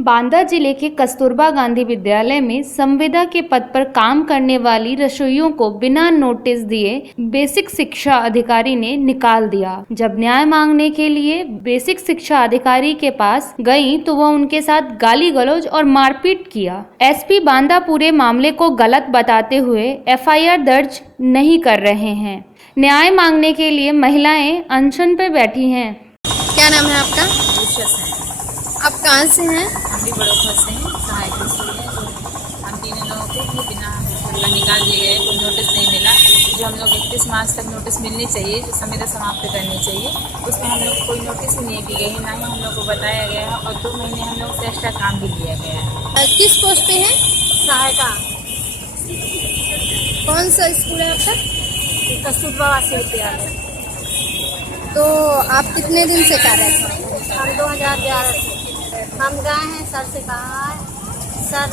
बांदा जिले के कस्तूरबा गांधी विद्यालय में संविदा के पद पर काम करने वाली रसोइयों को बिना नोटिस दिए बेसिक शिक्षा अधिकारी ने निकाल दिया। जब न्याय मांगने के लिए बेसिक शिक्षा अधिकारी के पास गई तो वह उनके साथ गाली गलौज और मारपीट किया। एसपी बांदा पूरे मामले को गलत बताते हुए एफआईआर दर्ज नहीं कर रहे हैं। न्याय मांगने के लिए महिलाएं अनशन पर बैठी हैं। क्या नाम है आपका? आप कहाँ से हैं? हम भी बड़ोखा से हैं, सहायक रसोई है। जो हम तीनों लोगों को ये बिना मतलब निकाल दिए गए, कोई नोटिस नहीं मिला। जो हम लोग 31 मार्च तक नोटिस मिलनी चाहिए, जो संविदा समाप्त करनी चाहिए, उसमें हम लोग को कोई नोटिस ही नहीं दी गई है, ना ही हम लोग को बताया गया है। और 2 महीने हम लोग से एक्स्ट्रा काम भी लिया गया है। किस पोस्ट पे हैं? सहायिका। कौन सा स्कूल है आपका? कस्तूरबा वासी विद्यालय। तो आप कितने दिन से कार्यरत हैं? हम 2011 से हम गए हैं, सर से कहा है, सर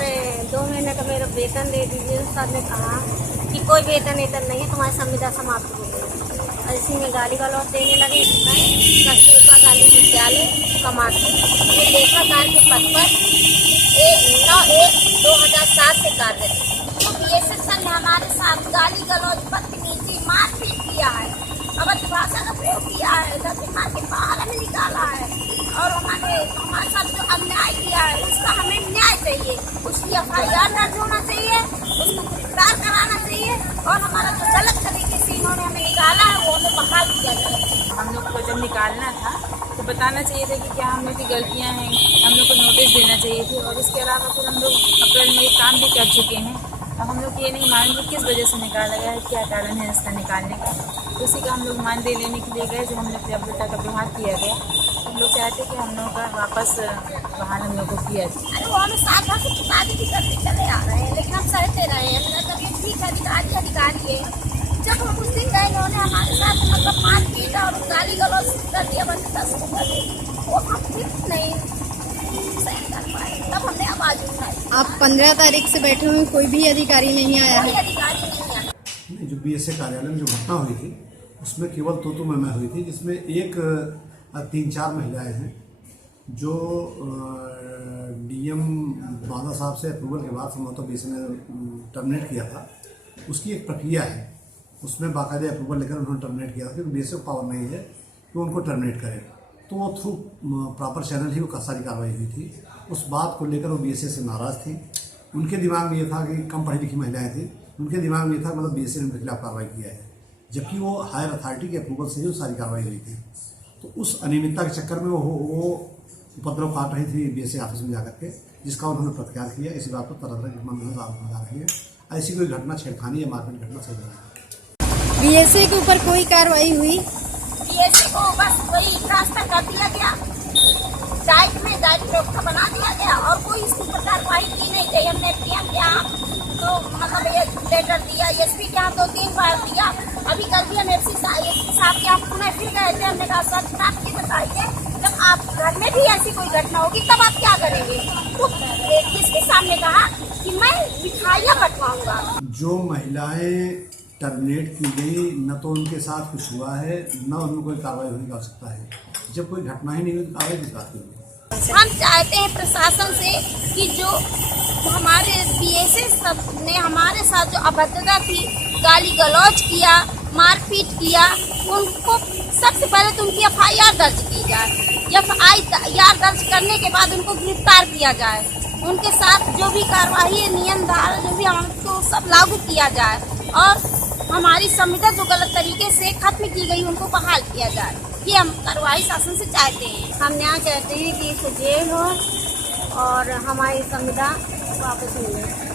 2 महीने का मेरा वेतन दे दीजिए। सर ने कहा कि कोई वेतन नहीं है, तुम्हारी संविदा समाप्त हो गई। इसी में गाली गलौज देने लगे। कस्तूरबा गांधी विद्यालय कमाते ये लेखाकार के पद पर 9/1/2007 से कार्यरत है। तो बीएसएफ सर ने हमारे साथ गाली गलौज, बदतमीजी, मारपीट किया है, अभद्र भाषा का प्रयोग किया है, घर से मार के बाहर हमें निकाला है। और उन्होंने हमारे साथ जो अन्याय किया है उसका हमें न्याय चाहिए। उसकी एफआईआर दर्ज होना चाहिए, उसको गिरफ्तार कराना चाहिए और हमारा जो गलत तरीके से इन्होंने हमें निकाला है वो हमें बहाल किया जाए। हम लोग को जब निकालना था तो बताना चाहिए था कि क्या हम लोग की गलतियाँ हैं, हम लोग को नोटिस देना चाहिए थी। और इसके अलावा फिर हम लोग अप्रैल में काम भी कर चुके हैं। अब हम लोग ये नहीं मानेंगे किस वजह से निकाला गया है, क्या कारण है इसका निकालने का। उसी का हम लोग मानदेय लेने के लिए गए, जो हम लोग अभद्रता का व्यवहार किया गया। हम लोग चाहते कि हम लोगों का वापस बहाल हम लोग को किया जाए। वो हमें 7 वर्ष की शादी भी करते चले आ रहे हैं, लेकिन हम सहते रहे हैं। ठीक है, अधिकारी है। जब हम उस दिन गए, उन्होंने हमारे साथ मतलब मारपीट और गाली गलौज कर दिया, वो हम फिर नहीं सही कर पाए। तब हमने आवाज उठाई। आप 15 तारीख से बैठे हुए, कोई भी अधिकारी नहीं आया है? अधिकारी नहीं आया। जो बीएसए कार्यालय में जो घटना हुई थी उसमें केवल तो मैं हुई थी, जिसमें एक 3-4 महिलाएं हैं जो डीएम बांदा साहब से अप्रूवल के बाद संभवतः बीएसए ने टर्मिनेट किया था। उसकी एक प्रक्रिया है, उसमें बाकायदा अप्रूवल लेकर उन्होंने टर्मिनेट किया था, क्योंकि बीएसए को पावर नहीं है कि उनको टर्मिनेट करे। तो वो थ्रू प्रॉपर चैनल ही वो सारी कार्रवाई हुई थी। उस बात को लेकर वो बीएसए से नाराज़ थी। उनके दिमाग में ये था कि कम पढ़ी लिखी महिलाएं थी, उनके दिमाग में ये था मतलब बीएसए ने उनके खिलाफ कार्रवाई किया है, जबकि वो हायर अथॉरिटी के अप्रूवल से ही सारी कार्रवाई हुई थी। तो उस अनियमितता के चक्कर में वो उपद्रव काट रही थी बीएसए ऑफिस में जाकर के, जिसका उन्होंने प्रतिकार किया। इसी बात पर तरह तरह के मामले लगा रही है। ऐसी कोई घटना, छेड़खानी या मारपीट घटना सही नहीं। बीएसए के ऊपर कोई कार्रवाई हुई? बीएसए को बस वही रास्ता कर दिया गया, डाइट रोका बना दिया गया और कोई इसके ऊपर कार्रवाई की नहीं गई। हमने पीएम के यहाँ तो मतलब ये लेटर दिया, एसपी के यहाँ 2-3 बार दिया। अभी कल भी हम एसपी साहब के यहाँ पुणे फिर गए थे। हमने कहा सर आप ये बताइए, जब आप घर में भी ऐसी कोई घटना होगी तब आप क्या करेंगे? तो इसके सामने कहा कि मैं मिठाइयाँ बंटवाऊंगा। जो महिलाएं टर्मिनेट की गई, न तो उनके साथ कुछ हुआ है, न उनमें कोई कार्रवाई होने की आवश्यकता है। जब कोई घटना ही नहीं हुई तो कार्रवाई किस बात की होगी? हम चाहते हैं प्रशासन से कि जो हमारे बीएसए सब ने हमारे साथ जो अभद्रता थी, गाली गलौज किया, मारपीट किया, उनको सबसे पहले तो उनकी एफआईआर दर्ज की जाए। एफआईआर दर्ज करने के बाद उनको गिरफ्तार किया जाए। उनके साथ जो भी कार्रवाई, नियम धारा जो भी हमको सब लागू किया जाए और हमारी संविदा जो गलत तरीके से खत्म की गई उनको बहाल किया जाए। ये हम कार्रवाई शासन से चाहते हैं। हम न्याय चाहते हैं कि इसे जेल हो और हमारी संविदा वापस मिले।